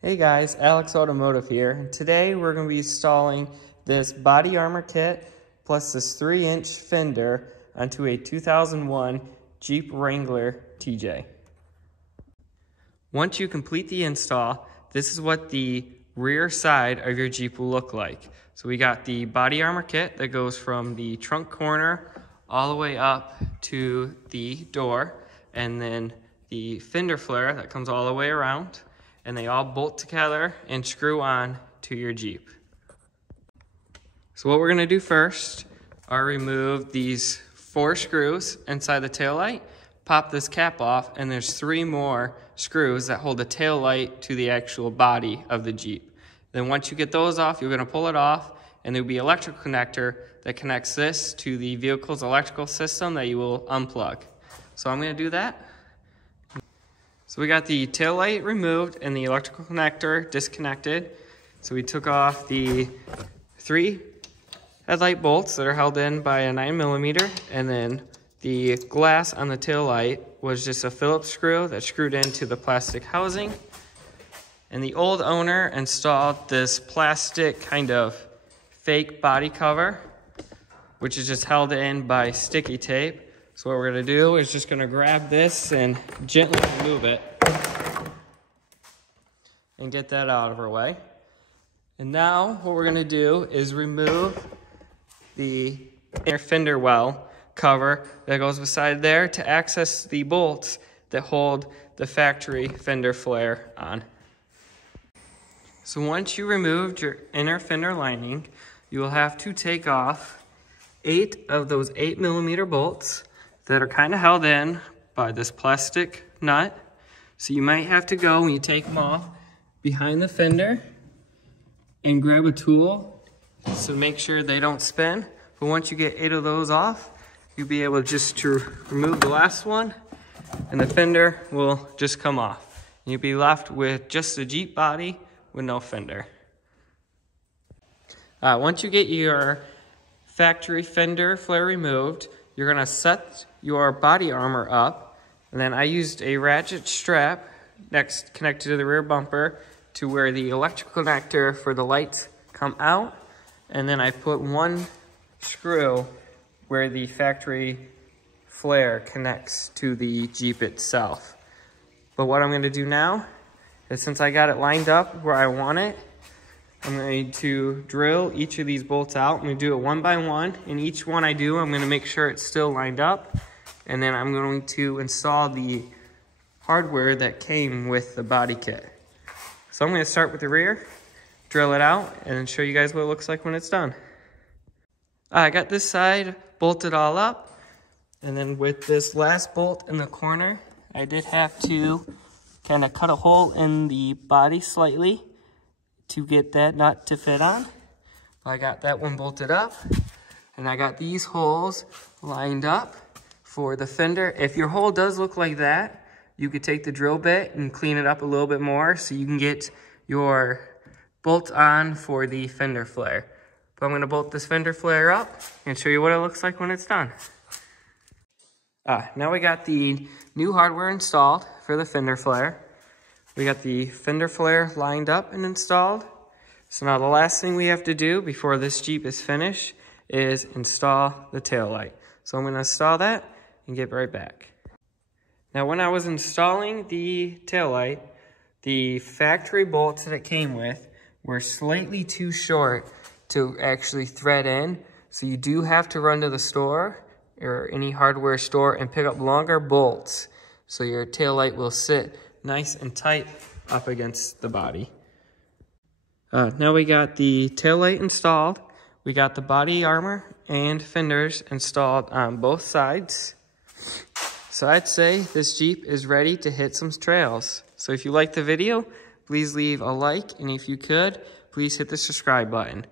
Hey guys, AlexAutomotive here, and today we're going to be installing this body armor kit plus this 3-inch fender onto a 2001 Jeep Wrangler TJ. Once you complete the install, this is what the rear side of your Jeep will look like. So we got the body armor kit that goes from the trunk corner all the way up to the door, and then the fender flare that comes all the way around, and they all bolt together and screw on to your Jeep. So what we're gonna do first are remove these 4 screws inside the taillight, pop this cap off, and there's 3 more screws that hold the taillight to the actual body of the Jeep. Then once you get those off, you're gonna pull it off, and there'll be an electrical connector that connects this to the vehicle's electrical system that you will unplug. So I'm gonna do that. So we got the taillight removed and the electrical connector disconnected. So we took off the 3 headlight bolts that are held in by a 9mm, and then the glass on the taillight was just a Phillips screw that screwed into the plastic housing. And the old owner installed this plastic kind of fake body cover, which is just held in by sticky tape. So what we're gonna do is just gonna grab this and gently remove it and get that out of our way. And now what we're gonna do is remove the inner fender well cover that goes beside there to access the bolts that hold the factory fender flare on. So once you removed your inner fender lining, you will have to take off 8 of those 8mm bolts that are kind of held in by this plastic nut. So you might have to go, when you take them off, behind the fender and grab a tool to make sure they don't spin. But once you get 8 of those off, you'll be able just to remove the last one, and the fender will just come off. And you'll be left with just the Jeep body with no fender. Once you get your factory fender flare removed, you're gonna set your body armor up, and then I used a ratchet strap connected to the rear bumper to where the electrical connector for the lights come out, and then I put 1 screw where the factory flare connects to the Jeep itself. But what I'm gonna do now is, since I got it lined up where I want it, I'm going to drill each of these bolts out. I'm going to do it one by one, and each one I do, I'm going to make sure it's still lined up, and then I'm going to install the hardware that came with the body kit. So I'm going to start with the rear, drill it out, and show you guys what it looks like when it's done. I got this side bolted all up, and then with this last bolt in the corner, I did have to kind of cut a hole in the body slightly to get that nut to fit on. I got that one bolted up, and I got these holes lined up for the fender. If your hole does look like that, you could take the drill bit and clean it up a little bit more so you can get your bolt on for the fender flare. But I'm gonna bolt this fender flare up and show you what it looks like when it's done. Now we got the new hardware installed for the fender flare. We got the fender flare lined up and installed. So now the last thing we have to do before this Jeep is finished is install the taillight. So I'm gonna install that and get right back. Now when I was installing the taillight, the factory bolts that it came with were slightly too short to actually thread in. So you do have to run to the store or any hardware store and pick up longer bolts so your taillight will sit nice and tight up against the body. Now we got the taillight installed. We got the body armor and fenders installed on both sides. So I'd say this Jeep is ready to hit some trails. So if you liked the video, please leave a like, and if you could, please hit the subscribe button.